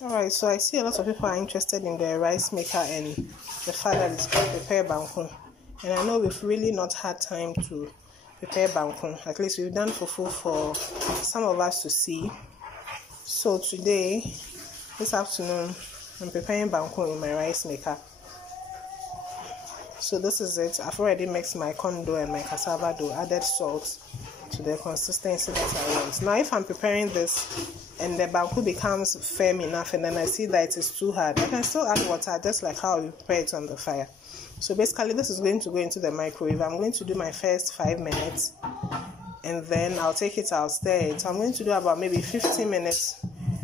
Alright, so I see a lot of people are interested in the rice maker and the fact that it's going to prepare banku. And I know we've really not had time to prepare banku. At least we've done fufu for some of us to see. So today, this afternoon, I'm preparing banku in my rice maker. So this is it. I've already mixed my corn dough and my cassava dough, added salt to the consistency that I want. Now if I'm preparing this and the banku becomes firm enough and then I see that it is too hard, I can still add water just like how you prepare it on the fire. So basically this is going to go into the microwave. I'm going to do my first 5 minutes and then I'll take it, I'll stir it. So I'm going to do about maybe 15 minutes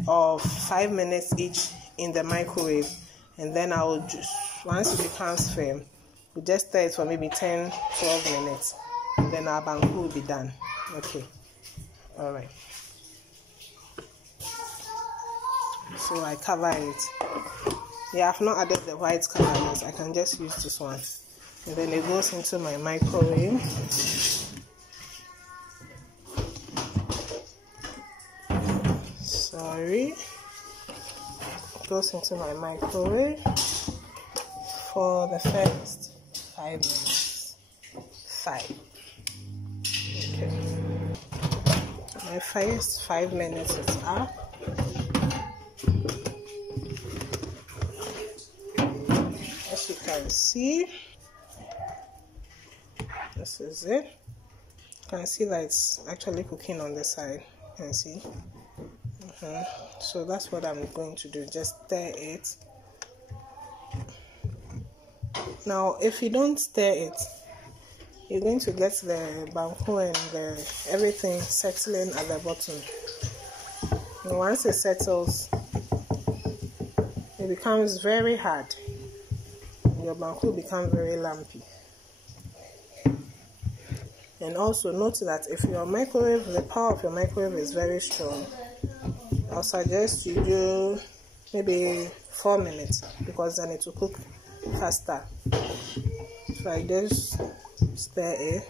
or 5 minutes each in the microwave, and then I will just, once it becomes firm, we'll just stir it for maybe 10-12 minutes and then our banku will be done. Okay, all right. So I cover it. Yeah, I've not added the white color yet. I can just use this one. And then it goes into my microwave. Sorry. It goes into my microwave for the first 5 minutes. 5. Okay. My first 5 minutes is up. As you can see, this is it. You can see that it's actually cooking on the side. You can see. So that's what I'm going to do. Just stir it. Now, if you don't stir it, you're going to get the banku and everything settling at the bottom. And once it settles, it becomes very hard. Your banku becomes very lumpy. And also note that if your microwave, the power of your microwave is very strong, I'll suggest you do maybe 4 minutes because then it will cook faster. So I just stir it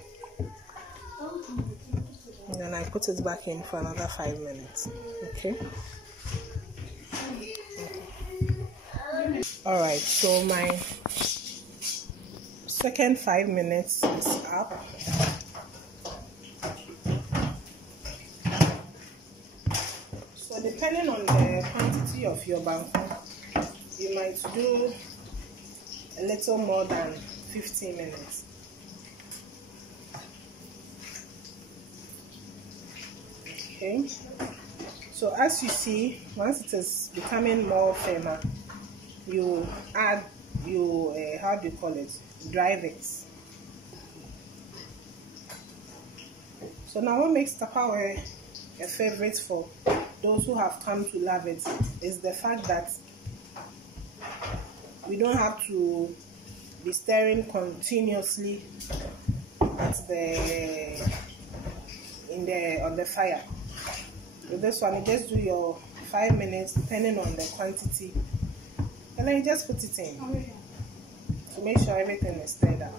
and then I put it back in for another 5 minutes. Okay. Alright, so my second 5 minutes is up. So depending on the quantity of your banku, you might do a little more than 15 minutes. Okay. So as you see, once it is becoming more firmer, you add how do you call it? Drive it. So now what makes tapawa a favorite for those who have come to love it is the fact that we don't have to be stirring continuously at on the fire. With this one, you just do your 5 minutes depending on the quantity, and then you just put it in to make sure everything is stirred up.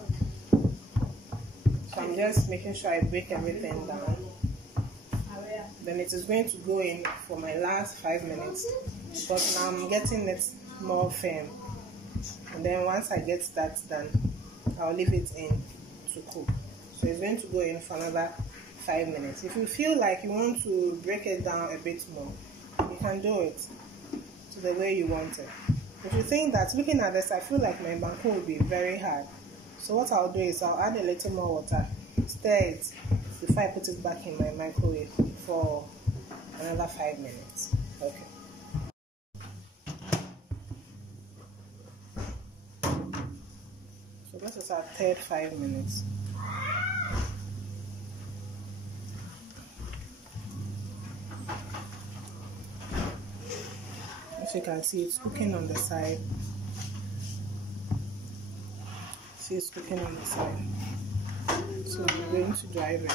So I'm just making sure I break everything down. Then it is going to go in for my last 5 minutes because now I'm getting it more firm. And then once I get that done, I'll leave it in to cook. So it's going to go in for another 5 minutes. If you feel like you want to break it down a bit more, you can do it to the way you want it. If you think that looking at this, I feel like my banku will be very hard, so what I'll do is I'll add a little more water, stir it before I put it back in my microwave for another 5 minutes. Okay. So this is our third 5 minutes. As you can see, it's cooking on the side. See, it's cooking on the side. So I'm going to drive it.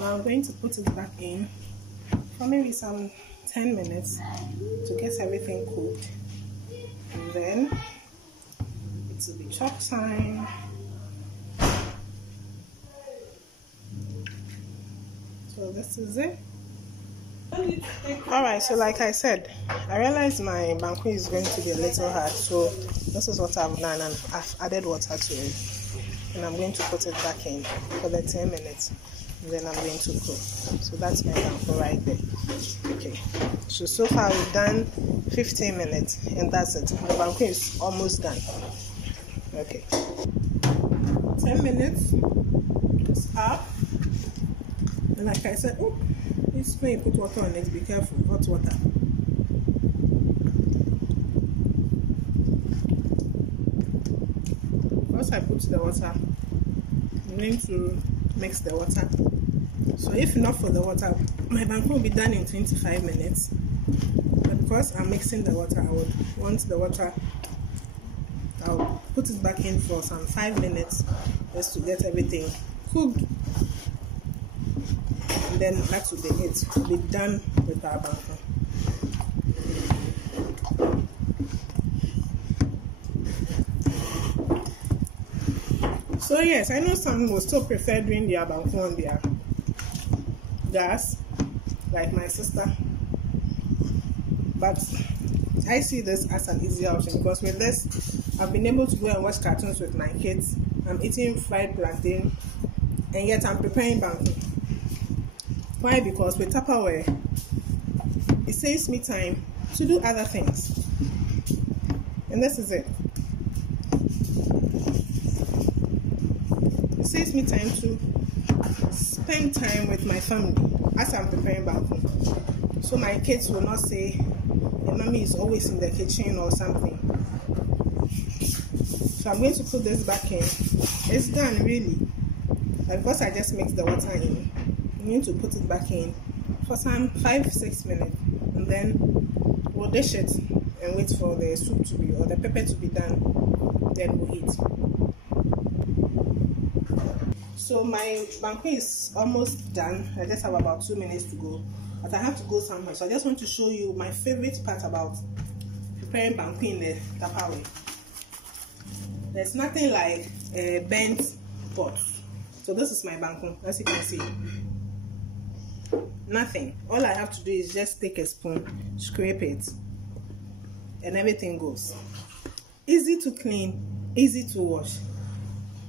now I'm going to put it back in for maybe some 10 minutes to get everything cooked, and then it will be chop time. So this is it. Alright, so like I said, I realized my banku is going to be a little hard, so this is what I've done, and I've added water to it, and I'm going to put it back in for the 10 minutes, and then I'm going to cook. So that's my banku right there. Okay, so far we've done 15 minutes, and that's it. The banku is almost done. Okay, 10 minutes is up, and like I said, oh, this when you put water on it, be careful, hot water. Once I put the water, I'm going to mix the water. So if not for the water, my banku will be done in 25 minutes. But because I'm mixing the water, I would want the water, I'll put it back in for some 5 minutes just to get everything cooked. And then that will be it. We'll be done with our banku. So yes, I know some will still prefer doing their banku on their gas, like my sister. But I see this as an easy option, because with this, I've been able to go and watch cartoons with my kids. I'm eating fried plantain, and yet I'm preparing banku. Why? Because with Tupperware, it saves me time to do other things. And this is it. It saves me time to spend time with my family as I'm preparing banku. So my kids will not say, "Your mommy is always in the kitchen" or something. So I'm going to put this back in. It's done really. But because I just mixed the water in, I'm going to put it back in for some 5-6 minutes, and then we'll dish it and wait for the soup to be, or the pepper to be done. Then we'll eat. So my banku is almost done. I just have about 2 minutes to go, but I have to go somewhere. So I just want to show you my favorite part about preparing banku in the Tupperware. There's nothing like a bent pot. So this is my banku, as you can see. Nothing. All I have to do is just take a spoon, scrape it, and everything goes. Easy to clean, easy to wash.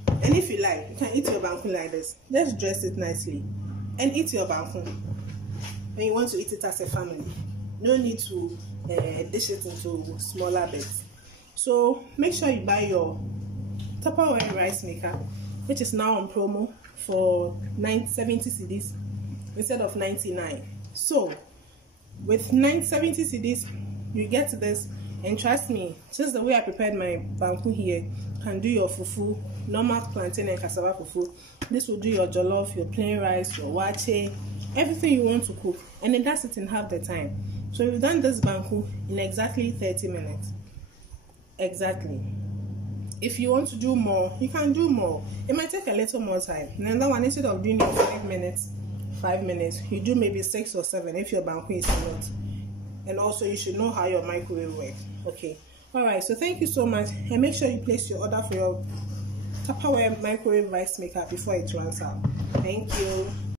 And if you like, you can eat your banku like this. Just dress it nicely and eat your banku when you want to eat it as a family. No need to dish it into smaller bits. So make sure you buy your Tupperware rice maker, which is now on promo for 70 cedis instead of 99. So with 70 cedis, you get this, and trust me, just the way I prepared my banku here, you can do your fufu, normal plantain and cassava fufu. This will do your jollof, your plain rice, your wache, everything you want to cook, and it does it in half the time. So we've done this banku in exactly 30 minutes. Exactly. If you want to do more, you can do more. It might take a little more time. And then that one, instead of doing your 5 minutes, you do maybe 6 or 7 if your banku is not. And also you should know how your microwave works. Okay. Alright, so thank you so much, and make sure you place your order for your Tupperware microwave rice maker before it runs out. Thank you.